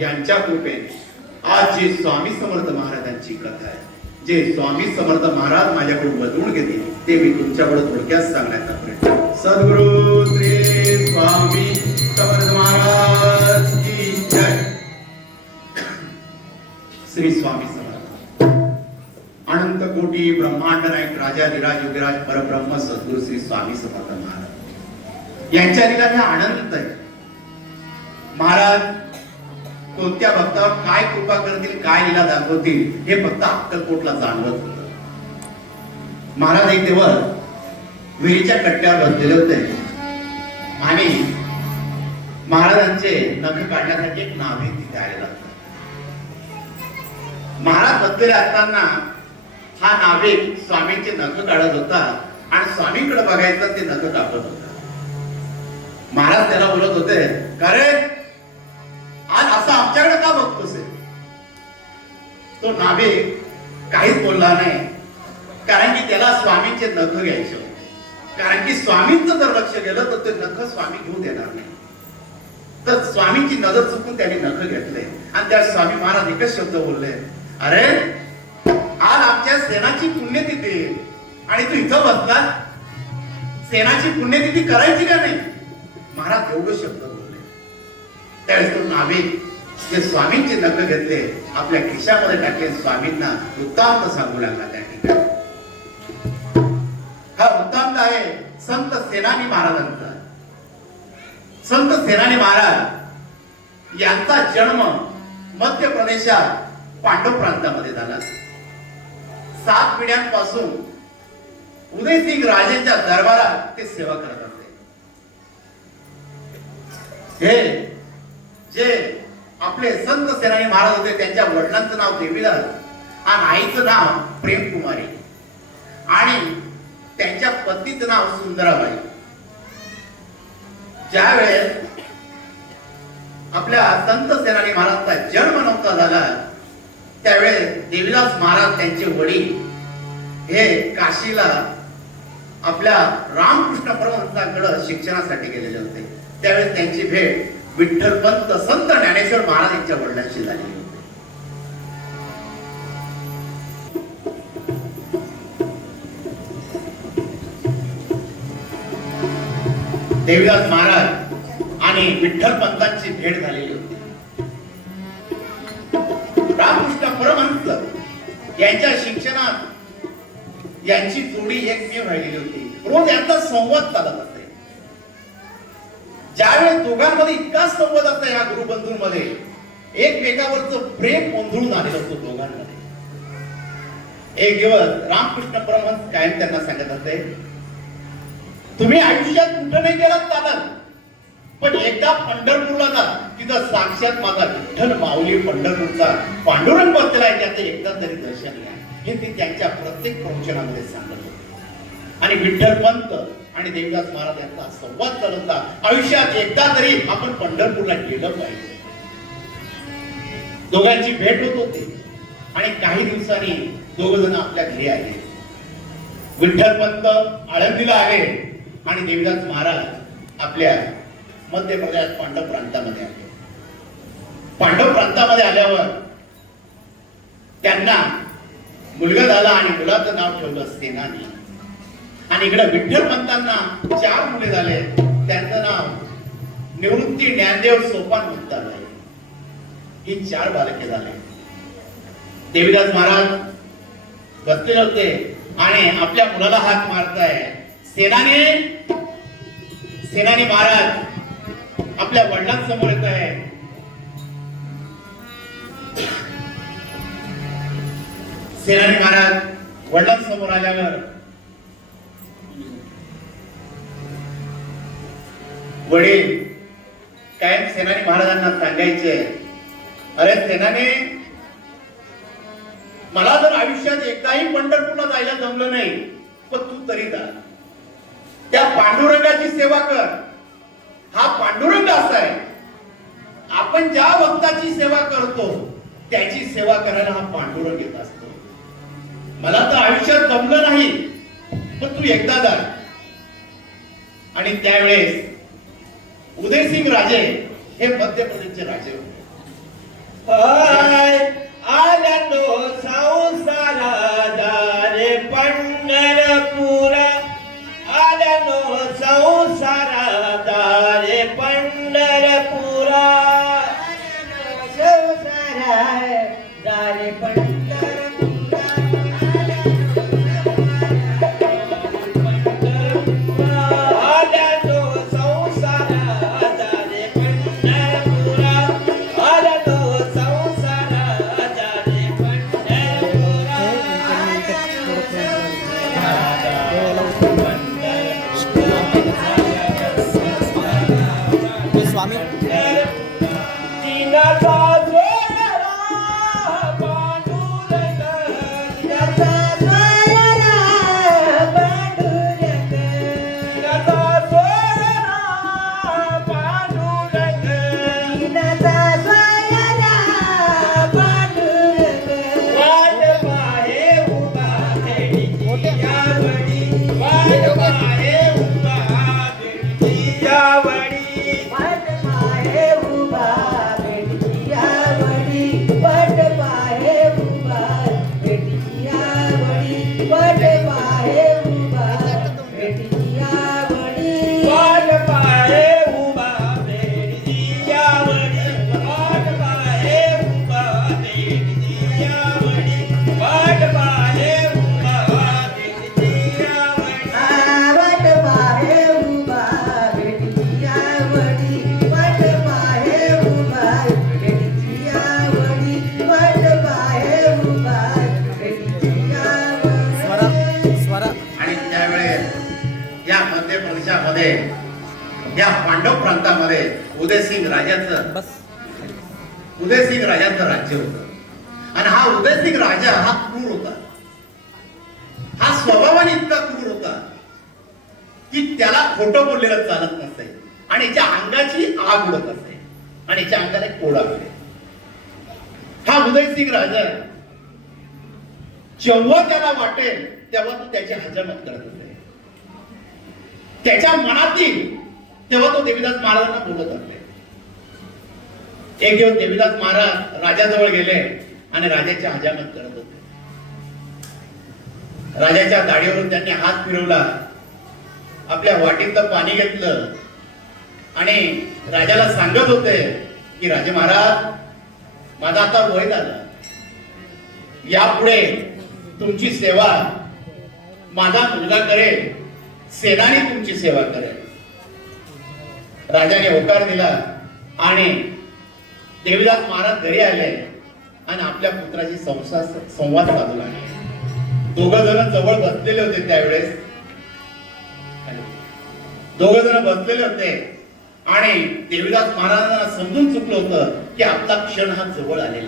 यांच्या कृपेने आज जे स्वामी समर्थ महाराजांची कथा आहे जे स्वामी समर्थ महाराज माझ्याकडून बदलून घेतील ते मी तुमच्याकडे थोडक्यात सांगण्याचा प्रयत्न सद्गुरु श्री स्वामी समर्थ महाराज की जय. श्री स्वामी समर्थ. अनंत कोटी ब्रह्मांड नायक राजा निराज युगराज परब्रह्म सद्गुरु श्री स्वामी समर्थ महाराज. यांच्या लिला आनंद आहे. महाराज कोणत्या भक्तावर काय कृपा करतील काय लिला दाखवतील हे फक्त अक्कलकोटला जाणवत होत. महाराज एक दिवस विहिरीच्या कट्ट्यावर बसलेले होते. आणि महाराजांचे नख काढण्यासाठी एक नाभिक तिथे आलेला महाराज बसलेले असताना हा नाभिक स्वामींचे नख काढत होता आणि स्वामींकडे बघायचं ते नख कापत होता. महाराज त्याला बोलत होते कारण तो नाभिक काहीच बोलला नाही. कारण की त्याला स्वामींचे नख घ्यायचे होते. कारण की स्वामींचं जर लक्ष गेलं तर ते नख स्वामी घेऊ देणार नाही. तर स्वामींची नजर चुकून त्यांनी नख घेतले. आणि त्या स्वामी महाराज एकच शब्द बोलले अरे आज आमच्या सेनाची पुण्यतिथी आणि तू इथं बसला? सेनाची पुण्यतिथी करायची का नाही? महाराज एवढं शब्द बोलले. त्यावेळेस तो नाभिक जे स्वामींचे नख घेतले आपल्या खिशामध्ये टाकले स्वामींना वृत्तांत सांगू लागला त्या ठिकाणी. हा वृत्तांत आहे संत सेनानी महाराजांचा. संत सेनानी महाराज यांचा जन्म मध्य प्रदेशात पांडव प्रांतामध्ये झाला. सात पिढ्यांपासून उदयसिंग राजेंच्या दरबारात ते सेवा करत होते. हे जे आपले संत सेनानी महाराज होते त्यांच्या वडिलांचं नाव देवीदास आणि आईचं नाव प्रेमकुमारी. आणि त्यांच्या पत्नीचं नाव सुंदराबाई. ज्या वेळेस आपल्या संत सेनानी महाराजचा जन्म नव्हता झाला त्यावेळेस देवीदास महाराज त्यांचे वडील हे काशीला आपल्या रामकृष्ण परमहंसाकडे शिक्षणासाठी गेलेले होते. त्यावेळेस त्यांची भेट विठ्ठल पंत संत ज्ञानेश्वर महाराज यांच्या वडिलांशी झालेली देवीदास महाराज आणि विठ्ठल पंतांची भेट झालेली होती. रामकृष्ण परमहंस यांच्या शिक्षणात यांची जोडी एकमेव राहिलेली होती. रोज यांचा संवाद चालत ज्यावेळेस दोघांमध्ये इतका संवाद असता या गुरुबंधूंमध्ये एकमेकावरच प्रेम ओंधळून आलेलं असतो दोघांमध्ये. एक दिवस रामकृष्ण परमहंस कायम त्यांना सांगत असते तुम्ही आयुष्यात कुठं नाही गेलात चालत पण एकदा पंढरपूरला जा तिथं साक्षात माझा विठ्ठल माऊली पंढरपूरचा पांडुरंग बसलेला आहे त्याचं एकदा तरी दर्शन घ्या. हे ते त्यांच्या प्रत्येक प्रवचनामध्ये सांगत आणि विठ्ठल पंत आणि देवदास महाराज यांचा संवाद करता आयुष्यात एकदा तरी आपण पंढरपूरला गेलं पाहिजे. दोघांची भेट होत होती. आणि काही दिवसांनी दोघ जण आपल्या घरी आले. विठ्ठल पंत आळंदीला आले आणि देवदास महाराज आपल्या मध्य प्रदेश पांडव प्रांतामध्ये आले. पांडव प्रांतामध्ये आल्यावर त्यांना मुलगा झाला आणि मुलाचं नाव ठेवलं सेनानी. आणि इकडे विठ्ठल पंतांना चार मुले झाले. त्यांचं नाव निवृत्ती ज्ञानदेव सोपान म्हणतात. ही चार बालके झाले. देवीदास महाराज बसलेले होते आणि आपल्या मुलाला हात मारताय. सेनाने सेनानी महाराज आपल्या वडिलांसमोर येत आहे सेनानी महाराज वडिलांसमोर आल्यावर वडील काय सेनानी महाराजांना सांगायचे अरे सेनाने मला जर आयुष्यात एकदाही पंढरपूरला जायला जमलं नाही पण तू तरी जा. त्या पांडुरंगाची सेवा कर. हा पांडुरंग असा आहे आपण ज्या भक्ताची सेवा करतो त्याची सेवा करायला हा पांडुरंग येत असतो. मला तर आयुष्यात जमलं नाही पण तू एकदा जा. आणि त्यावेळेस उदयसिंग राजे हे मध्य प्रदेशचे राजे होते. हाय आल्यानो संसारा दारे पंढरपुरा. आल्यानो संसारा उदयसिंग राजाचं. बस. उदयसिंग राजाचं राज्य होतं. आणि हा उदयसिंग राजा हा क्रूर होता. हा स्वभावाने इतका क्रूर होता की त्याला खोटं बोललेलं चालत नसे. आणि याच्या अंगाची आग उडत असे. आणि याच्या अंगाने कोळा मिळे हा उदयसिंग राजा जेव्हा त्याला वाटेल तेव्हा तो त्याची हजामत करत असे. त्याच्या मनातील तेव्हा तो देवीदास महाराजांना बोलत असे. एक दिवस देवीदास महाराज राजाजवळ गेले आणि राजाची हजामत करत होते. राजाच्या दाढीवरून त्यांनी हात फिरवला. आपल्या वाटीतलं पाणी घेतलं. आणि राजाला सांगत होते की राजे महाराज माझा आता वय झालं. यापुढे तुमची सेवा माझा मुलगा करेल सेनानी तुमची सेवा करेल. राजाने होकार दिला आणि देवीदास महाराज घरी आले आणि आपल्या पुत्राशी संसार संवाद साधू लागले. दोघ जण जवळ बसलेले होते त्यावेळेस. दोघ जण बसलेले होते. आणि देवीदास महाराजांना समजून चुकलं होतं की आपला क्षण हा जवळ आलेला